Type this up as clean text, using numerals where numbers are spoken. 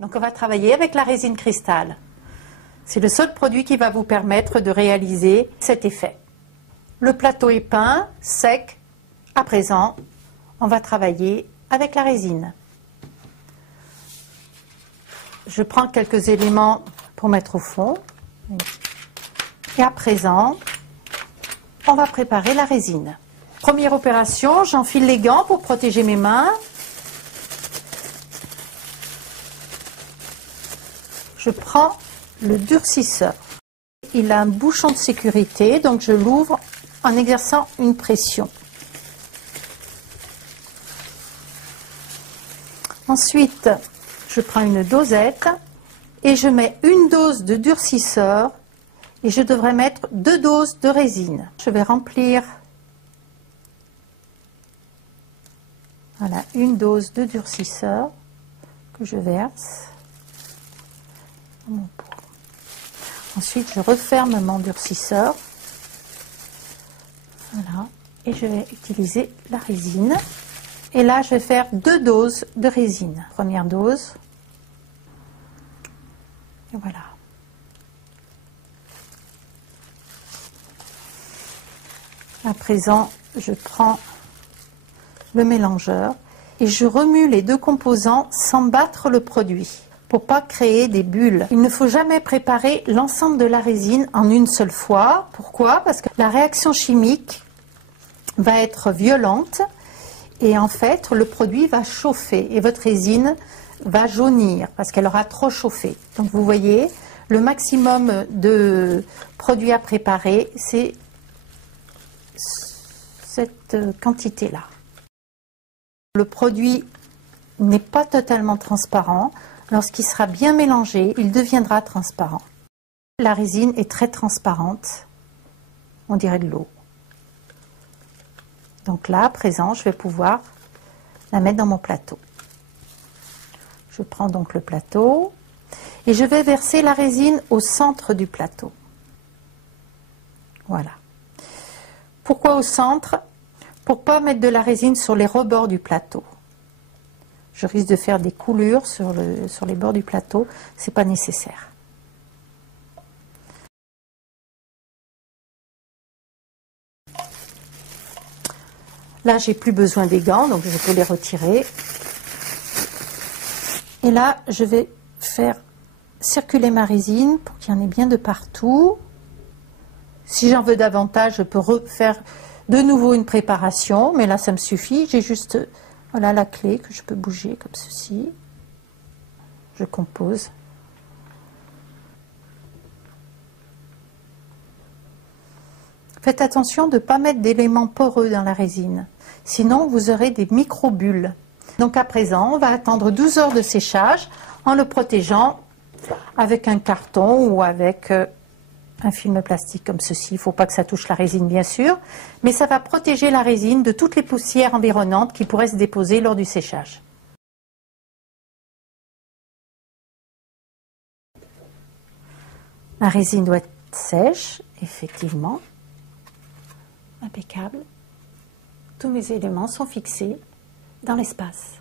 Donc on va travailler avec la résine cristal. C'est le seul produit qui va vous permettre de réaliser cet effet. Le plateau est peint, sec. À présent, on va travailler avec la résine. Je prends quelques éléments pour mettre au fond. Et à présent, on va préparer la résine. Première opération, j'enfile les gants pour protéger mes mains. Je prends le durcisseur. Il a un bouchon de sécurité, donc je l'ouvre en exerçant une pression. Ensuite, je prends une dosette et je mets une dose de durcisseur et je devrais mettre 2 doses de résine. Je vais remplir une dose de durcisseur que je verse dans mon pot. Ensuite, je referme mon durcisseur. Voilà. Et je vais utiliser la résine. Et là, je vais faire 2 doses de résine. Première dose. Et voilà. À présent, je prends le mélangeur et je remue les 2 composants sans battre le produit pour pas créer des bulles. Il ne faut jamais préparer l'ensemble de la résine en une seule fois. Pourquoi? Parce que la réaction chimique va être violente et en fait le produit va chauffer et votre résine va jaunir parce qu'elle aura trop chauffé. Donc vous voyez, le maximum de produits à préparer, c'est cette quantité-là. Le produit n'est pas totalement transparent. Lorsqu'il sera bien mélangé, il deviendra transparent. La résine est très transparente, on dirait de l'eau. Donc là, à présent, je vais pouvoir la mettre dans mon plateau. Je prends donc le plateau et je vais verser la résine au centre du plateau. Voilà. Pourquoi au centre? Pour ne pas mettre de la résine sur les rebords du plateau. Je risque de faire des coulures sur les bords du plateau, ce n'est pas nécessaire. Là, j'ai plus besoin des gants, donc je peux les retirer. Et là, je vais faire circuler ma résine pour qu'il y en ait bien de partout. Si j'en veux davantage, je peux refaire de nouveau une préparation, mais là, ça me suffit. J'ai juste la clé que je peux bouger comme ceci. Je compose. Faites attention de ne pas mettre d'éléments poreux dans la résine. Sinon, vous aurez des micro-bulles. Donc à présent, on va attendre 12 heures de séchage en le protégeant avec un carton ou avec un film plastique comme ceci. Il ne faut pas que ça touche la résine, bien sûr, mais ça va protéger la résine de toutes les poussières environnantes qui pourraient se déposer lors du séchage. La résine doit être sèche, effectivement. Impeccable. Tous mes éléments sont fixés dans l'espace.